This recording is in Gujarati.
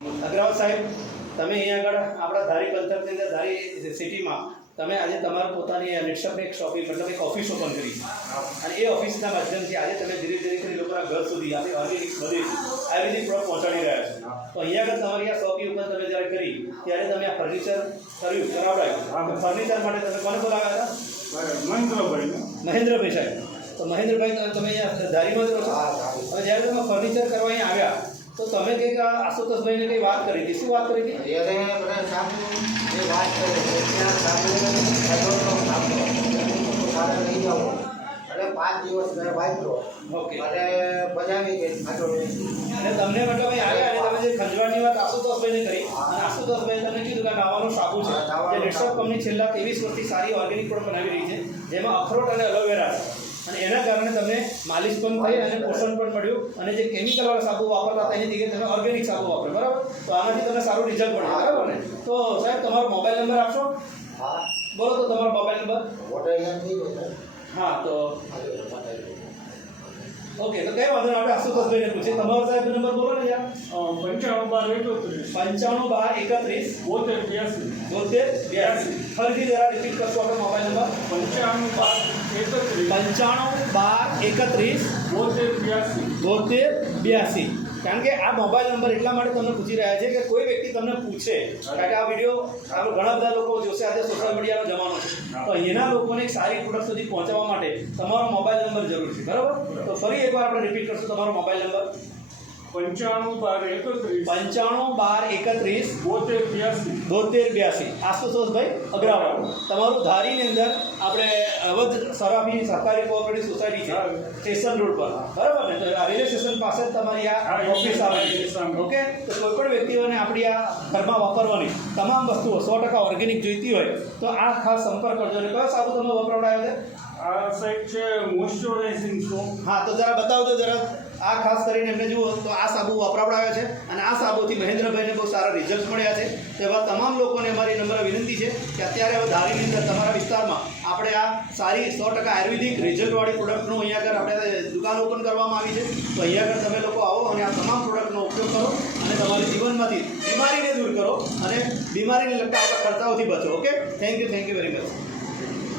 અગ્રવાલ સાહેબ તમે અહીંયા આગળ આપણા ધારી પંથકની અંદર ધારી સિટીમાં તમે આજે તમારા પોતાની નેટશોપ એક શોપિંગ મતલબ એક ઓફિસ ઓપન કરી. અને એ ઓફિસના માધ્યમથી આજે તમે ધીરે ધીરે કરી લોકોના ઘર સુધી આપણે ઓર્ગેનિક બધી આયુર્વેદિક પ્રોડક્ટ પહોંચાડી રહ્યા છો. તો અહીંયા આગળ તમારી આ શોપિંગ ઉપર તમે જ્યારે કરી ત્યારે તમે આ ફર્નિચર કર્યું કરાવડાવ્યું. ફર્નિચર માટે તમે કોને બોલાવ્યા હતા? મહેન્દ્રભાઈ મહેન્દ્રભાઈ સાહેબ. તો મહેન્દ્રભાઈ તમે અહીંયા ધારીમાં જ રહો છો? જ્યારે તમે ફર્નિચર કરવા અહીંયા આવ્યા તો તમે કંઈક આશુતોષભાઈને કંઈ વાત કરી હતી. શું વાત કરી હતી? બધા સાબુ જે વાત કરી ત્યાં સાબુ સારા લઈ જાઓ. અને પાંચ દિવસ મેં વાપરો ઓકે. અને બજાવી ગઈ અને તમને મતલબ આવ્યા અને તમે જે ખંજવાળની વાત આશુતોષભાઈને કરી અને આશુતોષભાઈ તમને કીધું કે નાવાનું સાબુ છે. જે નેટસપ. કંપની છેલ્લા ત્રેવીસ વર્ષથી સારી ઓર્ગેનિક પ્રોડક્ટ બનાવી રહી છે જેમાં અખરોટ અને એલોવેરા છે. તમને માલિશ પણ થઈ અને પોષણ પણ મળ્યું. અને જે કેમિકલવાળા સાબુ વાપરતા હતા એની જગ્યાએ તમે ઓર્ગેનિક સાબુ વાપરો બરાબર? તો આનાથી તમને સારું રિઝલ્ટ મળે બરાબર ને? તો સાહેબ તમારો મોબાઈલ નંબર આપશો? હા. બોલો તો તમારો મોબાઈલ નંબર હા તો. ઓકે તો કઈ વાંધો આપણે આશુતોષભાઈને પૂછીએ. તમારો સાહેબ નંબર બોલો ને યાર. પંચાણું બાર એકત્રીસ. પંચાણું બાર એકત્રીસ. બોતેર બ્યાસી. બોતેર બ્યાસી. ફરીથી જરા રિપીટ કરશો આપણે મોબાઈલ નંબર પંચાણું બાર એકત્રીસ. પંચાણું બાર એકત્રીસ. બોતેર બ્યાસી. બોતેર બ્યાસી. કારણ કે આ મોબાઈલ નંબર એટલા માટે તમને પૂછી રહ્યા છે કે કોઈ વ્યક્તિ તમને પૂછે, કારણ કે આ વીડિયો આપણે ઘણા બધા લોકો જોશે, આજે સોશિયલ મીડિયાનો જમાનો છે. તો એના લોકોને એક સારી પ્રોડક્ટ સુધી પહોંચાડવા માટે તમારો મોબાઈલ નંબર જરૂર છે, બરાબર? તો ફરી એકવાર આપણે રિપીટ કરશું તમારો મોબાઈલ નંબર. પંચાણું બાર એકત્રીસ. પંચાણું બાર એકત્રીસ. બોતેર બ્યાસી. બોતેર બ્યાસી. આશુતોષભાઈ અગ્રાવાલ તમારું ધારીની અંદર આપણે અવધ સરાફી સહકારી કોઓપરેટિવ સોસાયટી છે. સ્ટેશન રોડ પર. બરાબર ને? રેલવે સ્ટેશન પાસે તમારી આ ઓફિસ આવેલી છે. ઓકે? તો કોઈ પણ વ્યક્તિઓને આપણી આ ઘરમાં વાપરવાની તમામ વસ્તુઓ સો ટકા ઓર્ગેનિક જોઈતી હોય તો આ ખાસ સંપર્ક કરજો. અને કયો સાબુ તમે વપરાવડાયો છે? આ સાઈડ છે મોઇશ્ચરાઇઝિંગ સોપ. હા તો જરા બતાવજો જરા. આ ખાસ કરીને એમને જુઓ તો આ સાબુ વપરાવડાવ્યા છે અને આ સાબુથી મહેન્દ્રભાઈને બહુ સારા રિઝલ્ટ મળ્યા છે. તો એવા તમામ લોકોને અમારી નમ્ર વિનંતી છે કે અત્યારે હવે ધારીની અંદર તમારા વિસ્તારમાં આપણે આ સારી સો ટકા આયુર્વેદિક રિઝલ્ટવાળી પ્રોડક્ટનું અહીંયા આગળ આપણે દુકાન ઓપન કરવામાં આવી છે. તો અહીંયા આગળ તમે લોકો આવો અને આ તમામ પ્રોડક્ટનો ઉપયોગ કરો અને તમારી જીવનમાંથી બીમારીને દૂર કરો અને બીમારીને લગતા આપણા ખર્ચાઓથી બચો okay thank you thank you very much